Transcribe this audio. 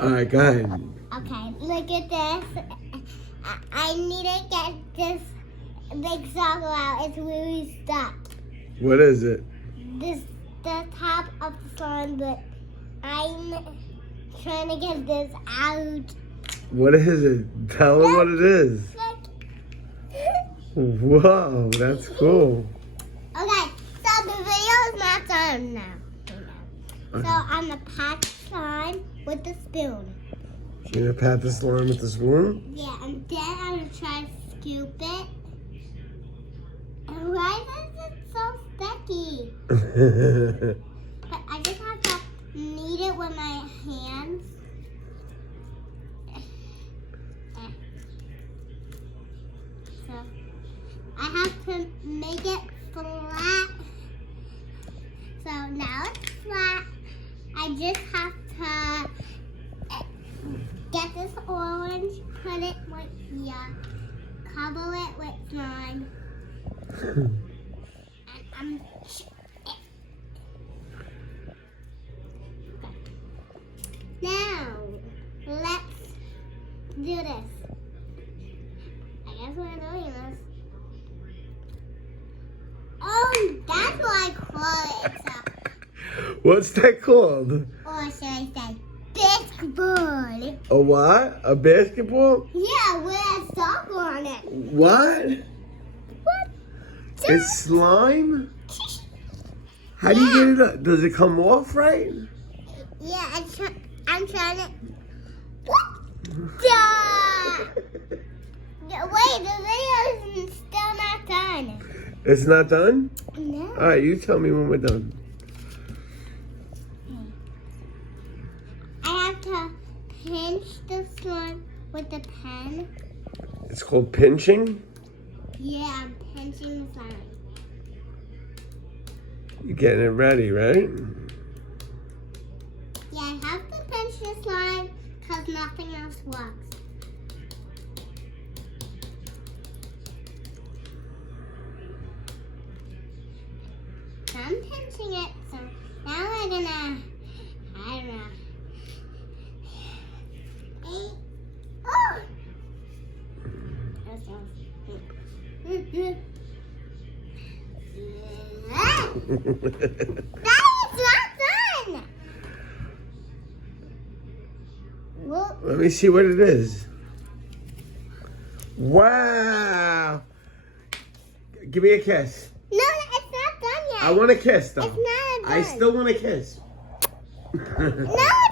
All right, go ahead. Okay, look at this. I need to get this big circle out. It's really stuck. What is it? This the top of the slime, but I'm trying to get this out. What is it? Tell them what it is. Whoa, that's cool. Okay, so the video is not done now. So I'm gonna pat the slime with the spoon. You're gonna pat the slime with the spoon? Yeah, and then I'm gonna try to scoop it. And why is it so sticky? But I just have to knead it with my hands. So I have to make it flat. So now it's flat. I just have to get this orange, put it right here, cover it with slime. And I'm okay. Now let's do this. I guess we're doing this. Oh, that's what I call it. What's that called? Or should I say basketball? A what? A basketball? Yeah, with a soccer on it. What? What? It's slime? How do you get it up? Does it come off right? Yeah, I'm trying to. What? Duh! Wait, the video is still not done. It's not done? No. All right, you tell me when we're done. I have to pinch the slime with the pen. It's called pinching? Yeah, I'm pinching the slime. You're getting it ready, right? Yeah, I have to pinch the slime because nothing else works. So I'm pinching it, so now we're gonna, I don't know. Oh! That sounds That is not done! Well, Let me see what it is. Wow! Give me a kiss. no, it's not done yet. I want a kiss, though. It's not done. I still want a kiss. No,